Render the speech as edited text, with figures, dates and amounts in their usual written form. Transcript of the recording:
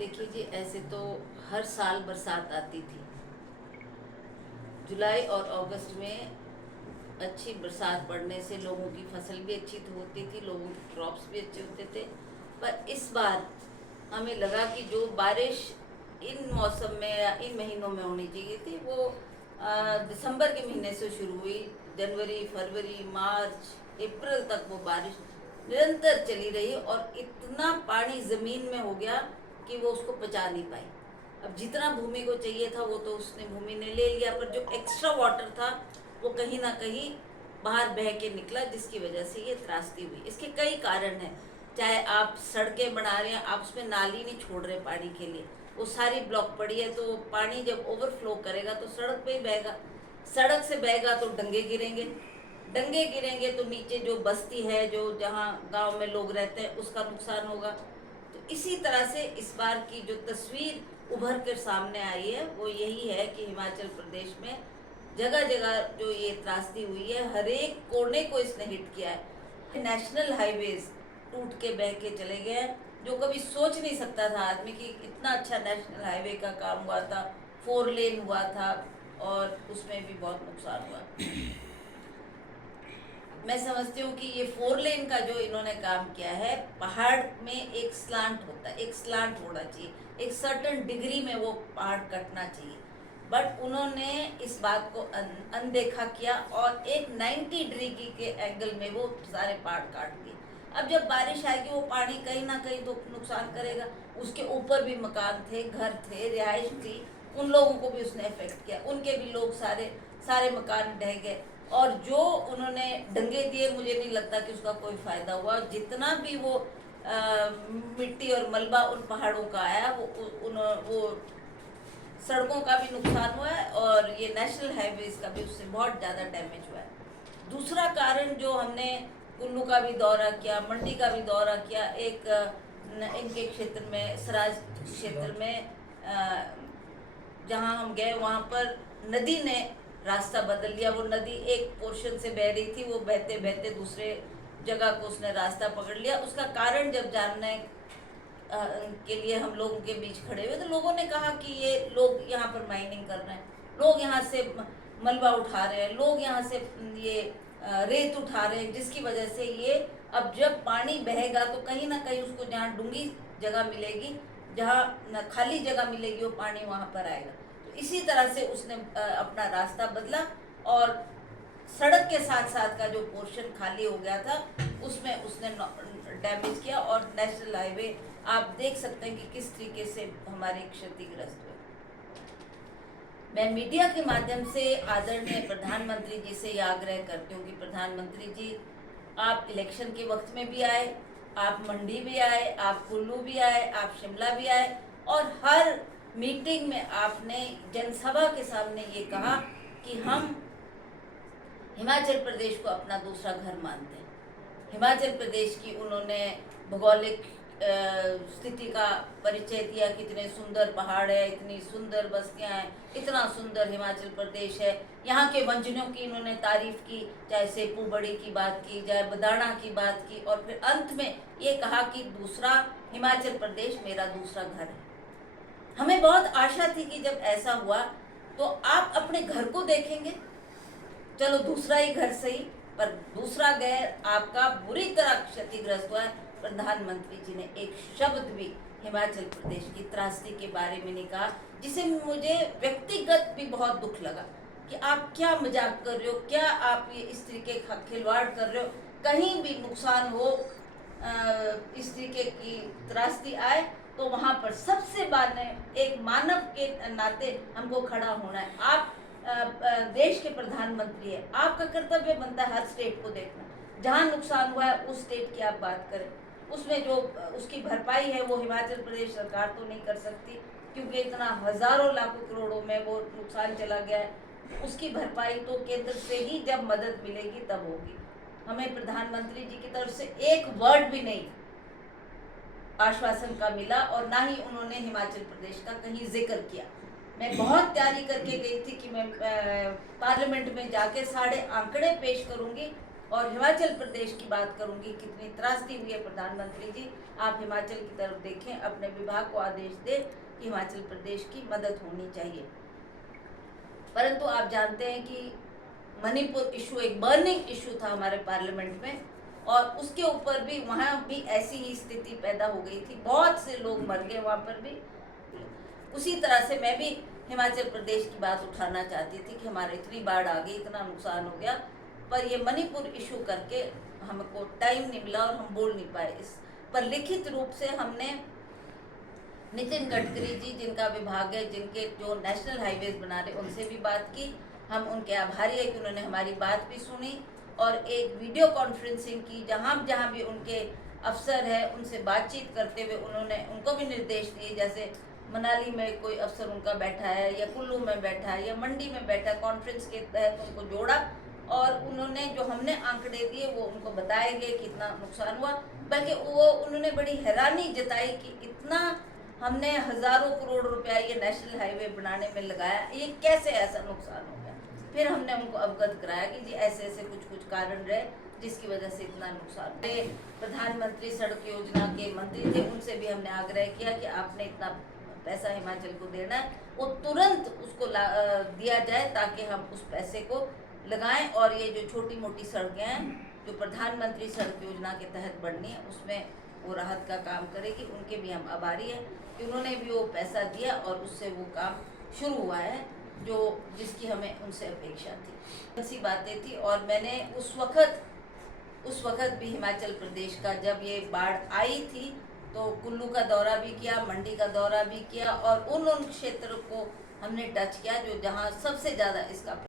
देखिए जी, ऐसे तो हर साल बरसात आती थी। जुलाई और अगस्त में अच्छी बरसात पड़ने से लोगों की फसल भी अच्छी तो होती थी, लोगों के क्रॉप्स भी अच्छे होते थे। पर इस बार हमें लगा कि जो बारिश इन मौसम में या इन महीनों में होनी चाहिए थी वो दिसंबर के महीने से शुरू हुई। जनवरी, फरवरी, मार्च, अप्रैल तक वो बारिश निरंतर चली रही और इतना पानी ज़मीन में हो गया कि वो उसको पचा नहीं पाई। अब जितना भूमि को चाहिए था वो तो उसने भूमि ने ले लिया, पर जो एक्स्ट्रा वाटर था वो कहीं ना कहीं बाहर बह के निकला, जिसकी वजह से ये त्रासदी हुई। इसके कई कारण हैं। चाहे आप सड़कें बना रहे हैं, आप उसमें नाली नहीं छोड़ रहे पानी के लिए, वो सारी ब्लॉक पड़ी है, तो पानी जब ओवरफ्लो करेगा तो सड़क पे ही बहेगा। सड़क से बहेगा तो डंगे गिरेंगे, डंगे गिरेंगे तो नीचे जो बस्ती है, जो जहाँ गांव में लोग रहते हैं, उसका नुकसान होगा। तो इसी तरह से इस बार की जो तस्वीर उभर कर सामने आई है वो यही है कि हिमाचल प्रदेश में जगह जगह जो ये त्रासदी हुई है, हर एक कोने को इसने हिट किया है। नेशनल हाईवेज टूट के बह के चले गए हैं, जो कभी सोच नहीं सकता था आदमी कि इतना अच्छा नेशनल हाईवे का काम हुआ था, 4 लेन हुआ था और उसमें भी बहुत नुकसान हुआ। मैं समझती हूँ कि ये 4 लेन का जो इन्होंने काम किया है, पहाड़ में एक स्लांट होता है, एक स्लांट होना चाहिए, एक सर्टन डिग्री में वो पहाड़ कटना चाहिए, बट उन्होंने इस बात को अनदेखा किया और एक 90 डिग्री के एंगल में वो सारे पहाड़ काट दिए। अब जब बारिश आएगी वो पानी कहीं ना कहीं तो नुकसान करेगा। उसके ऊपर भी मकान थे, घर थे, रिहाइश थी, उन लोगों को भी उसने इफेक्ट किया, उनके भी लोग सारे सारे मकान ढह गए। और जो उन्होंने डंगे दिए, मुझे नहीं लगता कि उसका कोई फायदा हुआ। जितना भी वो मिट्टी और मलबा उन पहाड़ों का आया, वो सड़कों का भी नुकसान हुआ है और ये नेशनल हाईवेज का भी उससे बहुत ज़्यादा डैमेज हुआ है। दूसरा कारण जो हमने कुल्लू का भी दौरा किया, मंडी का भी दौरा किया, एक इनके क्षेत्र में, सराज क्षेत्र में जहाँ हम गए वहाँ पर नदी ने रास्ता बदल लिया। वो नदी एक पोर्शन से बह रही थी, वो बहते बहते दूसरे जगह को उसने रास्ता पकड़ लिया। उसका कारण जब जानने के लिए हम लोगों के बीच खड़े हुए तो लोगों ने कहा कि ये लोग यहाँ पर माइनिंग कर रहे हैं, लोग यहाँ से मलबा उठा रहे हैं, लोग यहाँ से ये रेत उठा रहे हैं, जिसकी वजह से ये अब जब पानी बहेगा तो कहीं ना कहीं उसको जहाँ डूंगी जगह मिलेगी, जहाँ खाली जगह मिलेगी, वो पानी वहाँ पर आएगा। तो इसी तरह से उसने अपना रास्ता बदला और सड़क के साथ साथ का जो पोर्शन खाली हो गया था उसमें उसने डैमेज किया। और नेशनल हाईवे आप देख सकते हैं कि किस तरीके से हमारे क्षतिग्रस्त हुए। मैं मीडिया के माध्यम से आदरणीय प्रधानमंत्री जी से ये आग्रह करती हूँ कि प्रधानमंत्री जी, आप इलेक्शन के वक्त में भी आए, आप मंडी भी आए, आप कुल्लू भी आए, आप शिमला भी आए और हर मीटिंग में आपने जनसभा के सामने ये कहा कि हम हिमाचल प्रदेश को अपना दूसरा घर मानते हैं। हिमाचल प्रदेश की उन्होंने भौगोलिक स्थिति का परिचय दिया, कितने सुंदर पहाड़ है, इतनी सुंदर बस्तियां हैं, इतना सुंदर हिमाचल प्रदेश है। यहाँ के व्यंजनों की इन्होंने तारीफ की, चाहे सेपू बड़ी की बात की, चाहे बदाना की बात की, और फिर अंत में ये कहा कि दूसरा हिमाचल प्रदेश मेरा दूसरा घर है। हमें बहुत आशा थी कि जब ऐसा हुआ तो आप अपने घर को देखेंगे, चलो दूसरा ही घर सही, पर दूसरा घर आपका बुरी तरह क्षतिग्रस्त हुआ है। प्रधानमंत्री जी ने एक शब्द भी हिमाचल प्रदेश की त्रासदी के बारे में नहीं कहा, जिसे मुझे व्यक्तिगत भी बहुत दुख लगा कि आप क्या मजाक कर रहे हो, क्या आप ये इस तरीके का खिलवाड़ कर रहे हो। कहीं भी नुकसान हो, इस तरीके की त्रासदी आए तो वहाँ पर सबसे बाद एक मानव के नाते हमको खड़ा होना है। आप देश के प्रधानमंत्री है, आपका कर्तव्य बनता है हर स्टेट को देखना। जहाँ नुकसान हुआ है उस स्टेट की आप बात करें, उसमें जो उसकी भरपाई है वो हिमाचल प्रदेश सरकार तो नहीं कर सकती, क्योंकि इतना हजारों लाखों करोड़ों में वो नुकसान चला गया है। उसकी भरपाई तो केंद्र से ही जब मदद मिलेगी तब होगी। हमें प्रधानमंत्री जी की तरफ से एक वर्ड भी नहीं आश्वासन का मिला और ना ही उन्होंने हिमाचल प्रदेश का कहीं जिक्र किया। मैं बहुत तैयारी करके गई थी कि मैं पार्लियामेंट में जाके सारे आंकड़े पेश करूंगी और हिमाचल प्रदेश की बात करूंगी, कितनी त्रासदी हुई है प्रधानमंत्री जी, आप हिमाचल की तरफ देखें, अपने विभाग को आदेश दें कि हिमाचल प्रदेश की मदद होनी चाहिए। परंतु आप जानते हैं कि मणिपुर इशू एक बर्निंग इशू था हमारे पार्लियामेंट में, और उसके ऊपर भी वहाँ भी ऐसी ही स्थिति पैदा हो गई थी, बहुत से लोग मर गए वहाँ पर भी। उसी तरह से मैं भी हिमाचल प्रदेश की बात उठाना चाहती थी कि हमारे इतनी बाढ़ आ गई, इतना नुकसान हो गया, पर ये मणिपुर इशू करके हमको टाइम नहीं मिला और हम बोल नहीं पाए इस पर। लिखित रूप से हमने नितिन गडकरी जी, जिनका विभाग है, जिनके जो नेशनल हाईवेज बना रहे, उनसे भी बात की। हम उनके आभारी है कि उन्होंने हमारी बात भी सुनी और एक वीडियो कॉन्फ्रेंसिंग की, जहाँ जहाँ भी उनके अफसर है उनसे बातचीत करते हुए उन्होंने उनको भी निर्देश दिए, जैसे मनाली में कोई अफसर उनका बैठा है या कुल्लू में बैठा है या मंडी में बैठा है, कॉन्फ्रेंस के तहत उनको जोड़ा और उन्होंने जो हमने आंकड़े दिए वो उनको बताए गए कि इतना नुकसान हुआ। बल्कि वो उन्होंने बड़ी हैरानी जताई कि इतना हमने हजारों करोड़ रुपया ये नेशनल हाईवे बनाने में लगाया, ये कैसे ऐसा नुकसान हो गया। फिर हमने उनको अवगत कराया कि जी ऐसे ऐसे कुछ कारण रहे जिसकी वजह से इतना नुकसान। प्रधानमंत्री सड़क योजना के मंत्री थे, उनसे भी हमने आग्रह किया कि आपने इतना पैसा हिमाचल को देना है, वो तुरंत उसको दिया जाए ताकि हम उस पैसे को लगाएं और ये जो छोटी मोटी सड़कें हैं जो प्रधानमंत्री सड़क योजना के तहत बननी है उसमें वो राहत का काम करेगी। उनके भी हम आभारी हैं कि उन्होंने भी वो पैसा दिया और उससे वो काम शुरू हुआ है जो जिसकी हमें उनसे अपेक्षा थी। ऐसी बातें थी और मैंने उस वक्त भी हिमाचल प्रदेश का जब ये बाढ़ आई थी तो कुल्लू का दौरा भी किया, मंडी का दौरा भी किया और उन क्षेत्रों को हमने टच किया जो जहाँ सबसे ज़्यादा इसका